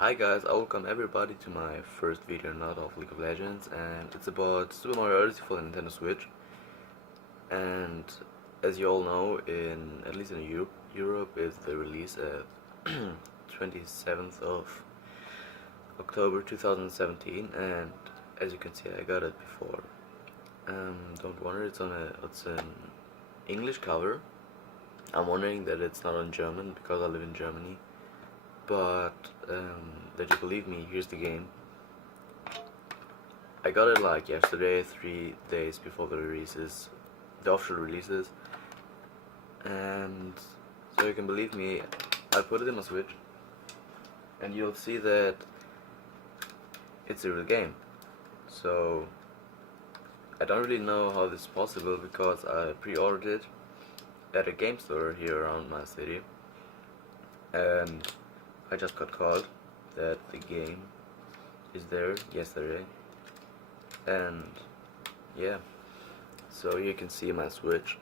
Hi guys, I welcome everybody to my first video not of League of Legends, and it's about Super Mario Odyssey for the Nintendo Switch. And as you all know, at least in Europe is the release at 27th of October 2017, and as you can see I got it before. Don't wonder, it's an English cover. I'm wondering that it's not on German because I live in Germany. But that you believe me, here's the game. I got it like yesterday, 3 days before the official releases, and so you can believe me, I put it in my Switch, and you'll see that it's a real game. So I don't really know how this is possible because I pre-ordered it at a game store here around my city, and I just got called that the game is there yesterday, and yeah, so you can see my Switch.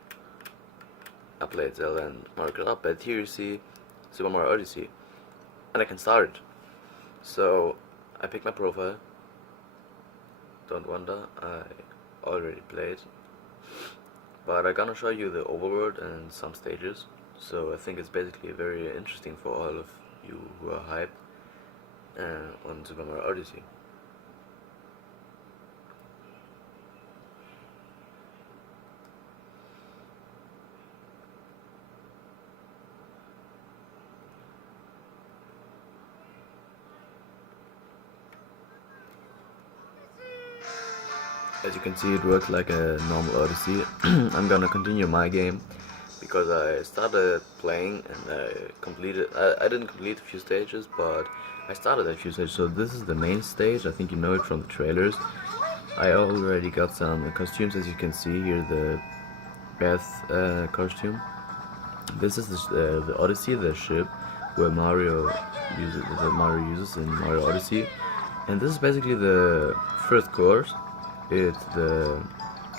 I played Zelda and Mario Kart, but here you see Super Mario Odyssey, and I can start it. So I picked my profile. Don't wonder, I already played, but I'm gonna show you the overworld and some stages. So I think it's basically very interesting for all of you who are hyped on Super Mario Odyssey. As you can see, it works like a normal Odyssey. I'm gonna continue my game because I started playing and I didn't complete a few stages, but I started a few stages. So this is the main stage. I think you know it from the trailers. I already got some costumes, as you can see here, the Beth costume. This is the Odyssey, the ship where Mario uses in Mario Odyssey, and this is basically the first course. It's the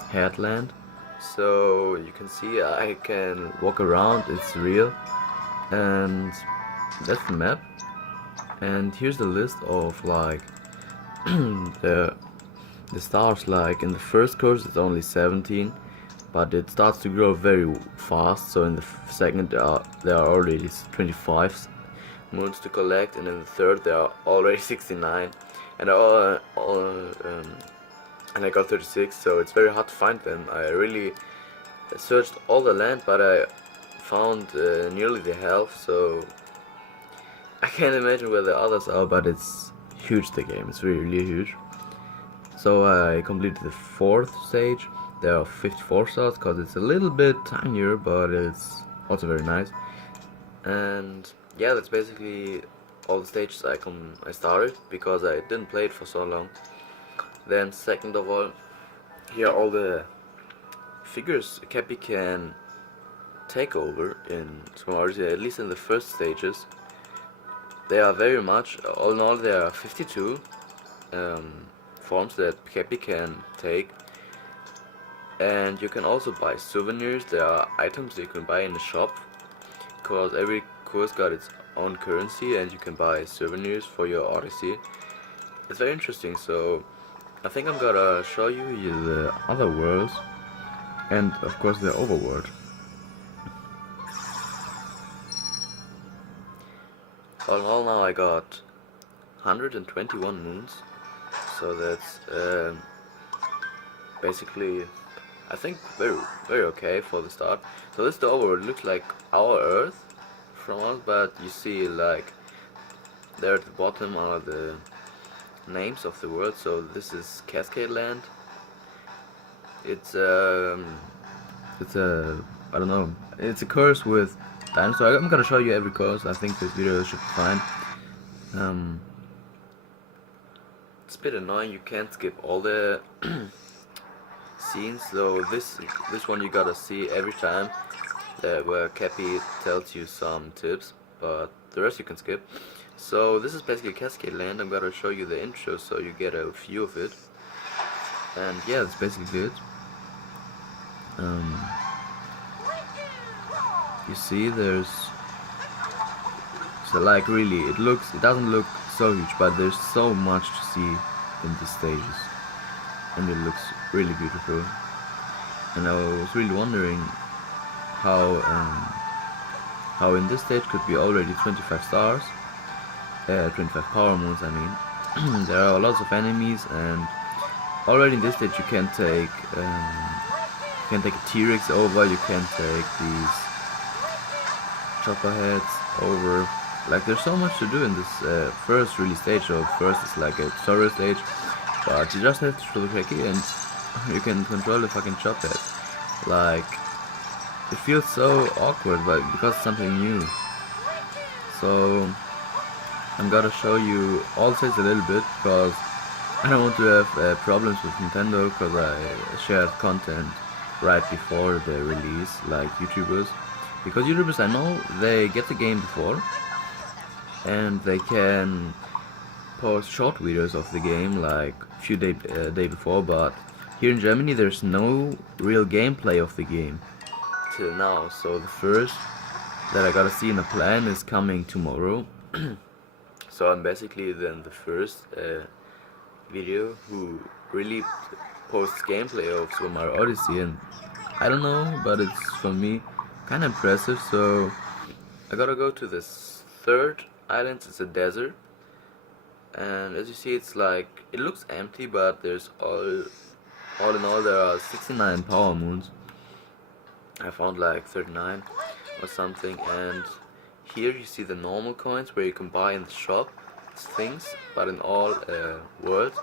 headland, so you can see I can walk around. It's real, and that's the map. And here's the list of like the stars. Like in the first course it's only 17, but it starts to grow very fast. So in the second there are already 25 moons to collect, and in the third there are already 69, and and I got 36, so it's very hard to find them. I really searched all the land, but I found nearly the half, so I can't imagine where the others are, but it's huge, the game, it's really huge. So I completed the fourth stage. There are 54 stars, because it's a little bit tinier, but it's also very nice. And yeah, that's basically all the stages I started, because I didn't play it for so long. Then second of all, here are all the figures Cappy can take over in Super Mario Odyssey, at least in the first stages. They are very much, all in all there are 52 forms that Cappy can take. And you can also buy souvenirs. There are items that you can buy in the shop, because every course got its own currency, and you can buy souvenirs for your Odyssey. It's very interesting, so I think I'm gonna show you the other worlds, and of course the overworld. All in all, now I got 121 moons, so that's basically, I think, very okay for the start. So this is the overworld. It looks like our Earth from us, but you see like there at the bottom are the names of the world. So this is Cascade Land. It's a I don't know. It's a course with dinosaurs. I'm gonna show you every course. I think this video should be fine. It's a bit annoying. You can't skip all the scenes. So this one you gotta see every time. Where Cappy tells you some tips, but the rest you can skip. So this is basically Cascade Land. I'm gonna show you the intro so you get a view of it. And yeah, that's basically it. You see, there's so like really, it doesn't look so huge, but there's so much to see in these stages, and it looks really beautiful. And I was really wondering how in this stage could be already 25 stars, 25 power moons. I mean, there are lots of enemies, and already in this stage you can take a T-Rex over. You can take these chopper heads over. Like, there's so much to do in this first really stage. So first it's like a tutorial stage, but you just have to throw the cracky and you can control the fucking chopper head. Like, it feels so awkward, but because it's something new. So I'm gonna show you all stages a little bit, because I don't want to have problems with Nintendo, because I shared content right before the release, like YouTubers. Because YouTubers, I know, they get the game before, and they can post short videos of the game like a few day before, but here in Germany there's no real gameplay of the game till now. So the first that I gotta see in the plan is coming tomorrow. So I'm basically then the first video who really posts gameplay of Super Mario Odyssey, and I don't know, but it's for me kind of impressive. So I gotta go to this third island. It's a desert, and as you see, it's like, it looks empty, but there's all in all there are 69 power moons. I found like 39 or something, and here you see the normal coins where you can buy in the shop things, but in all worlds.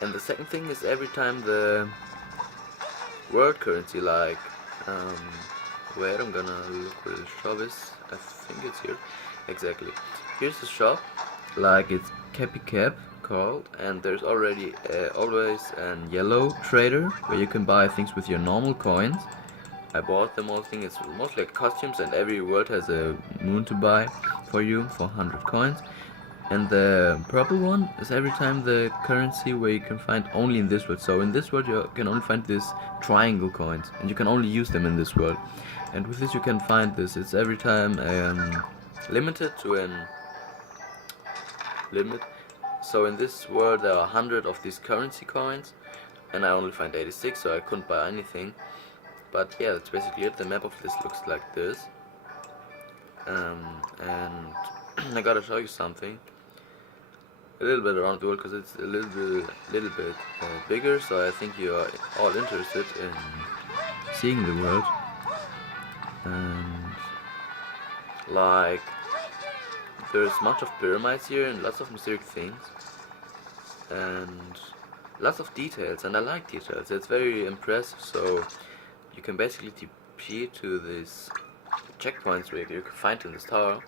And the second thing is every time the world currency, like wait, I'm gonna look where the shop is. I think it's here. Exactly. Here's the shop, like it's Cappy Cap called, and there's already always a yellow trader where you can buy things with your normal coins. I bought them all. Thing, it's mostly like costumes, and every world has a moon to buy for you for 100 coins. And the purple one is every time the currency where you can find only in this world. So in this world you can only find these triangle coins, and you can only use them in this world. And with this you can find this. It's every time limited to an limit. So in this world there are 100 of these currency coins, and I only find 86, so I couldn't buy anything. But yeah, that's basically it. The map of this looks like this. And I gotta show you something. A little bit around the world, because it's a little bit bigger, so I think you are all interested in seeing the world. And like, there's much of pyramids here and lots of mysterious things and lots of details, and I like details. It's very impressive. So you can basically TP to these checkpoints where you can find in this tower,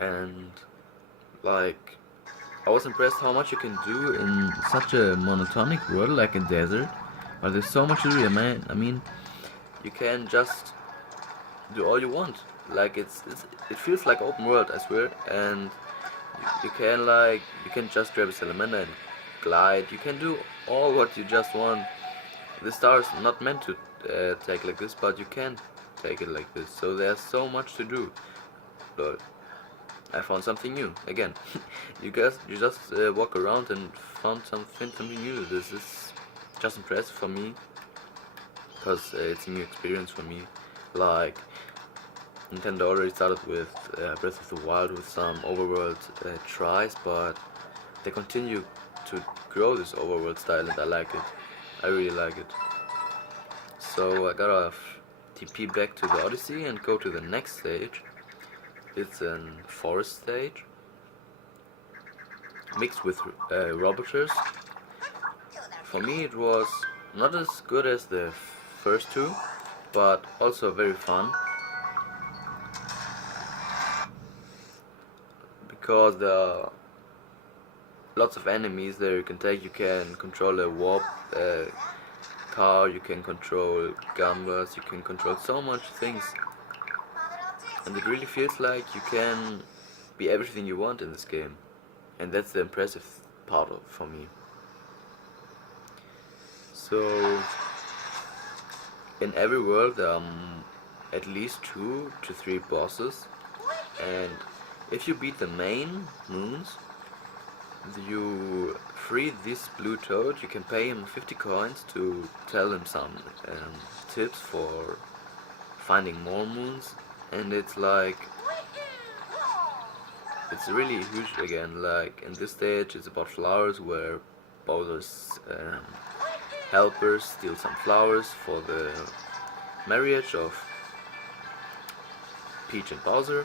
and like, I was impressed how much you can do in such a monotonic world like a desert. But there's so much to do, man. I mean, you can just do all you want. Like, it feels like open world, I swear. And you can just grab a salamander and glide. You can do all what you just want. The star is not meant to take like this, but you can take it like this. So there's so much to do. But I found something new again. you just walk around and found something new. This is just impressive for me, because it's a new experience for me. Like, Nintendo already started with Breath of the Wild with some overworld tries, but they continue to grow this overworld style, and I like it. I really like it. So I gotta TP back to the Odyssey and go to the next stage. It's a forest stage mixed with roboters. For me it was not as good as the first two, but also very fun, because there are lots of enemies there you can take. You can control a warp car, you can control Gambas, you can control so much things. And it really feels like you can be everything you want in this game. And that's the impressive part for me. So, in every world there are at least 2 to 3 bosses. And if you beat the main moons, you free this blue toad. You can pay him 50 coins to tell him some tips for finding more moons, and it's like, it's really huge again. Like in this stage it's about flowers, where Bowser's helpers steal some flowers for the marriage of Peach and Bowser,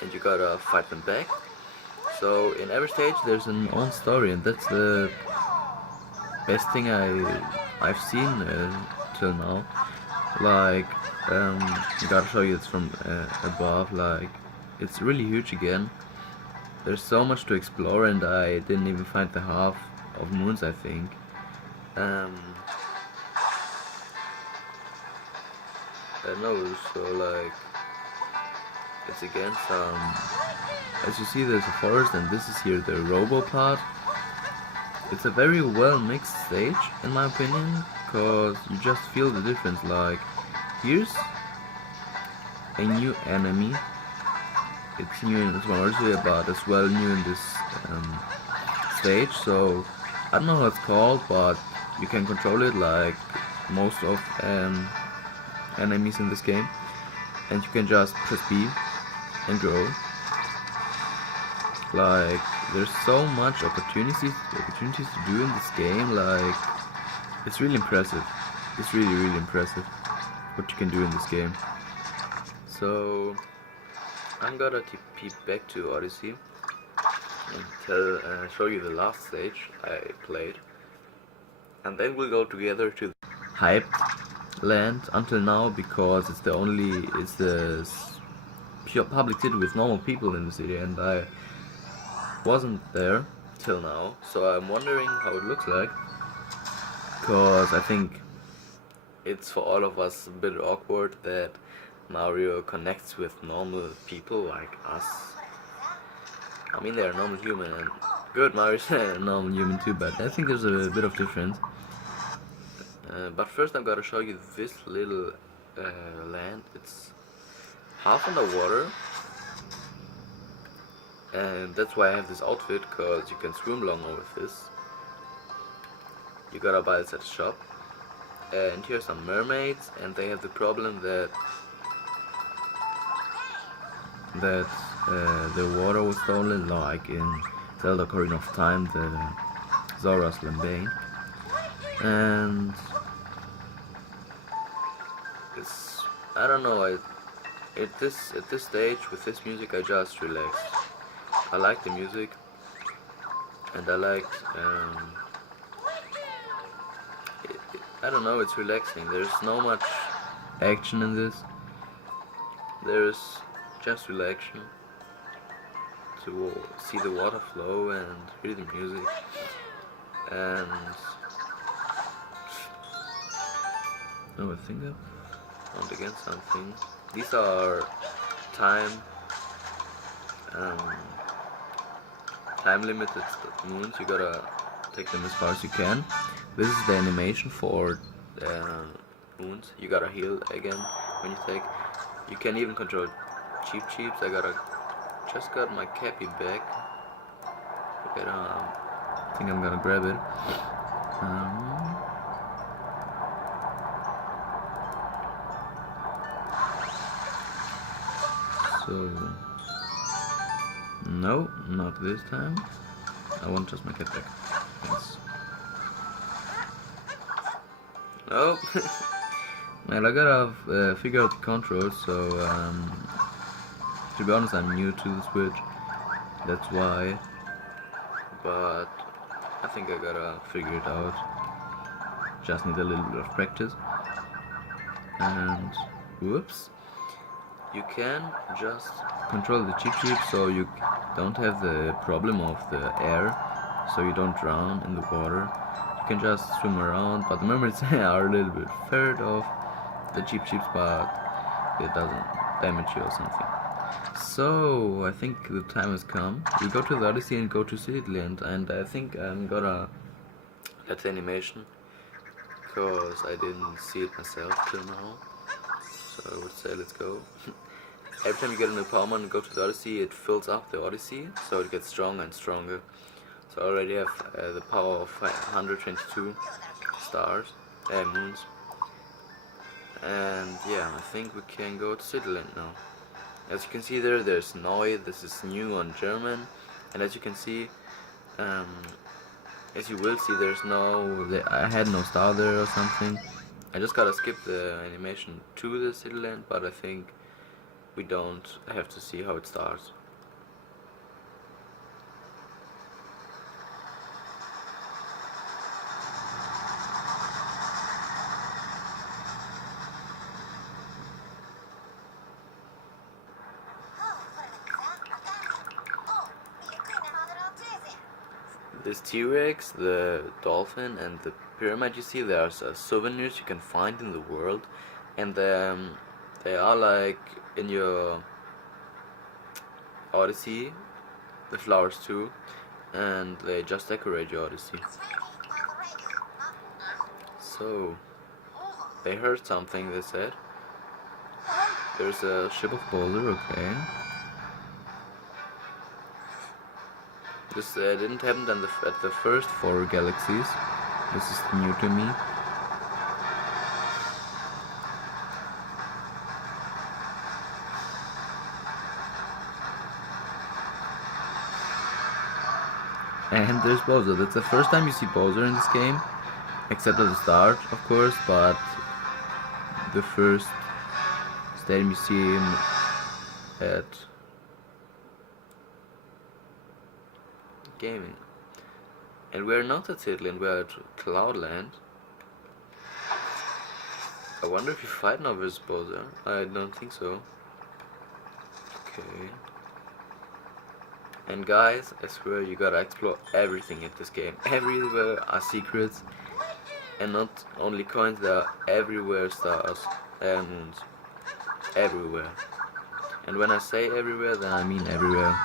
and you gotta fight them back. So in every stage there's an own story, and that's the best thing I've seen till now. Like I gotta show you this from above. Like it's really huge again. There's so much to explore, and I didn't even find the half of moons, I think. I know, so like it's again some, as you see there's a forest, and this is here the robo part. It's a very well mixed stage in my opinion, cause you just feel the difference. Like here's a new enemy. It's new in this one Odyssey, but as well new in this stage. So I don't know how it's called, but you can control it like most of enemies in this game, and you can just press B and go. Like there's so much opportunities to do in this game. Like it's really impressive. It's really impressive what you can do in this game. So I'm gonna TP back to Odyssey and show you the last stage I played, and then we'll go together to the hyped land until now, because it's the pure public city with normal people in the city, and I wasn't there till now, so I'm wondering how it looks like, because I think it's for all of us a bit awkward that Mario connects with normal people like us. I mean, they're normal human, and good, Mario's a normal human too, but I think there's a bit of difference. But first I'm gonna show you this little land. It's half underwater, and that's why I have this outfit, cause you can swim along with this. You gotta buy this at the shop. And here's some mermaids, and they have the problem that the water was stolen, like in Zelda Ocarina of Time, the Zora's Lambane. And it's, I don't know, at this stage with this music I just relaxed. I like the music, and I liked I don't know, it's relaxing. There's no much action in this. There's just relaxation to see the water flow and hear the music. And oh, I think I found again something. These are time limited moons. You gotta take them as far as you can. This is the animation for moons. You gotta heal again when you take. You can even control cheeps. I just got my cappy back. I think I'm gonna grab it. So no, not this time. I want just my cat back. Thanks. Nope. Well, I gotta figure out the controls, so to be honest I'm new to the Switch, that's why, but I think I gotta figure it out, just need a little bit of practice. And whoops, you can just control the cheep, so you don't have the problem of the air, so you don't drown in the water. You can just swim around, but the mermaids are a little bit afraid of the cheeps, but it doesn't damage you or something. So I think the time has come. We go to the Odyssey and go to Cityland, and I think I'm gonna get the animation, because I didn't see it myself till now. So I would say let's go. every time you get a new Power and go to the Odyssey, it fills up the Odyssey, so it gets stronger and stronger. So I already have the power of 122 stars, moons. And yeah, I think we can go to Cityland now. As you can see there's Neu, this is new on German. And as you can see, as you will see, I had no star there or something. I just gotta skip the animation to the Cityland, but I think we don't have to see how it starts. This T-Rex, the dolphin, and the pyramid you see, there are souvenirs you can find in the world, and they are like in your Odyssey, the flowers too, and they just decorate your Odyssey. So, they heard something, they said. There's a ship of Boulder, okay. This didn't happen at the first 4 galaxies. This is new to me. And there's Bowser. That's the first time you see Bowser in this game, except at the start, of course, but the first stadium you see him at gaming. And we're not at Cityland, we're at Cloudland. I wonder if you fight now versus Bowser. I don't think so. Okay. And guys, I swear you gotta explore everything in this game. Everywhere are secrets. And not only coins, there are everywhere stars and moons. Everywhere. And when I say everywhere, then I mean everywhere.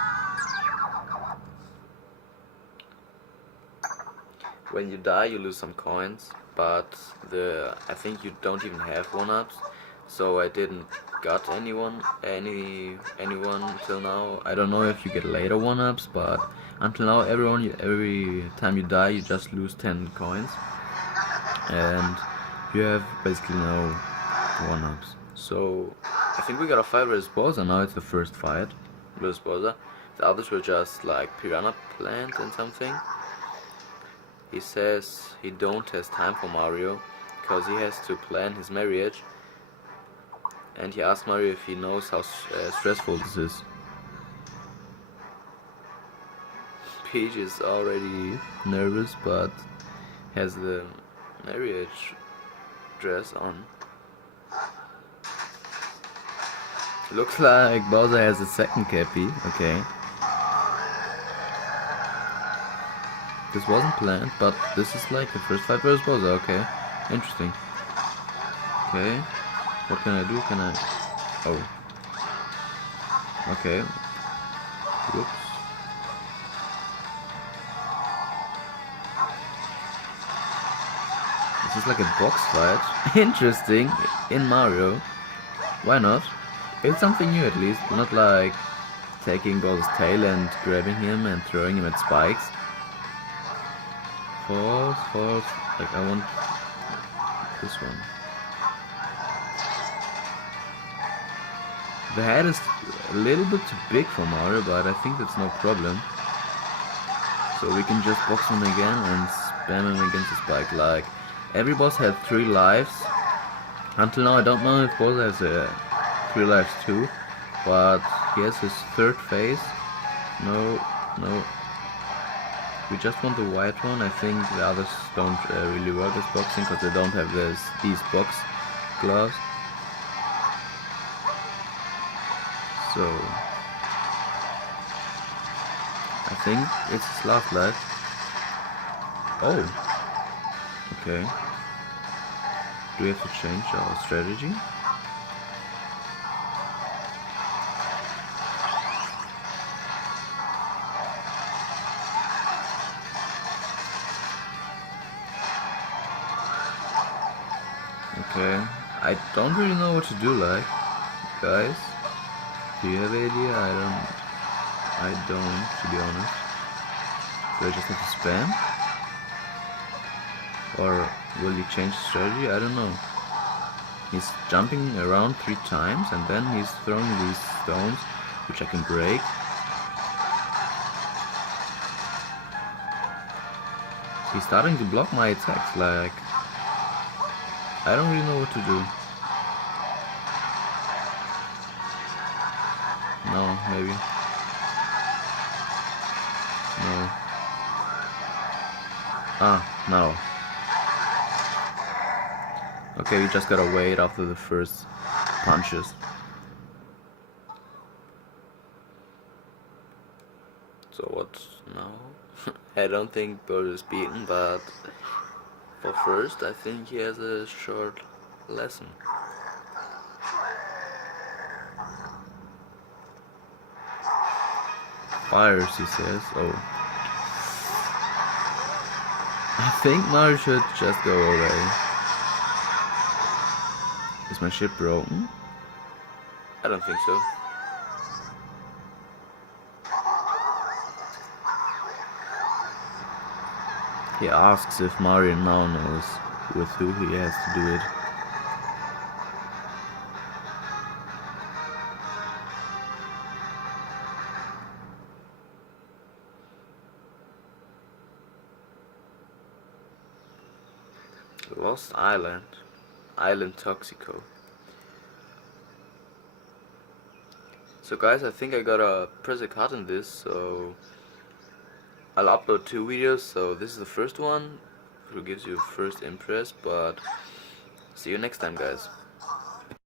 When you die, you lose some coins, but I think you don't even have 1-ups, so I didn't got anyone till now. I don't know if you get later 1-ups, but until now, every time you die, you just lose 10 coins, and you have basically no 1-ups. So I think we got a fight versus Bowser. Now it's the first fight versus Bowser. The others were just like Piranha Plant and something. He says he don't has time for Mario because he has to plan his marriage, and he asked Mario if he knows how stressful this is. Peach is already nervous but has the marriage dress on. Looks like Bowser has a second cappy, okay. This wasn't planned, but this is like the first fight versus Bowser, okay. Interesting. Okay. What can I do? Can I... Oh. Okay. Whoops. This is like a box fight. Interesting. In Mario. Why not? It's something new at least. Not like taking Bowser's tail and grabbing him and throwing him at spikes. False. Like, I want this one. The head is a little bit too big for Mario, but I think that's no problem. So we can just box him again and spam him against the spike. Like, every boss had 3 lives. Until now I don't know if Bowser has 3 lives too, but he has his 3rd phase. No. We just want the white one. I think the others don't really work as boxing because they don't have these box gloves. So I think it's his last life. Oh, okay. Do we have to change our strategy? Okay, I don't really know what to do, like, guys. Do you have an idea? I don't, to be honest. Do I just have to spam? Or will he change strategy? I don't know. He's jumping around 3 times and then he's throwing these stones, which I can break. He's starting to block my attacks, like... I don't really know what to do. No, maybe. No. Ah, no. Okay, we just gotta wait after the first punches. So what now? I don't think Bird is beaten, but for first I think he has a short lesson. Fires, he says. Oh. I think Mario should just go away. Is my ship broken? I don't think so. He asks if Mario now knows with who he has to do it. Lost Island. Island Toxico. So guys, I think I gotta press a cut in this, so I'll upload 2 videos, so this is the first one, who gives you first impress, but see you next time guys.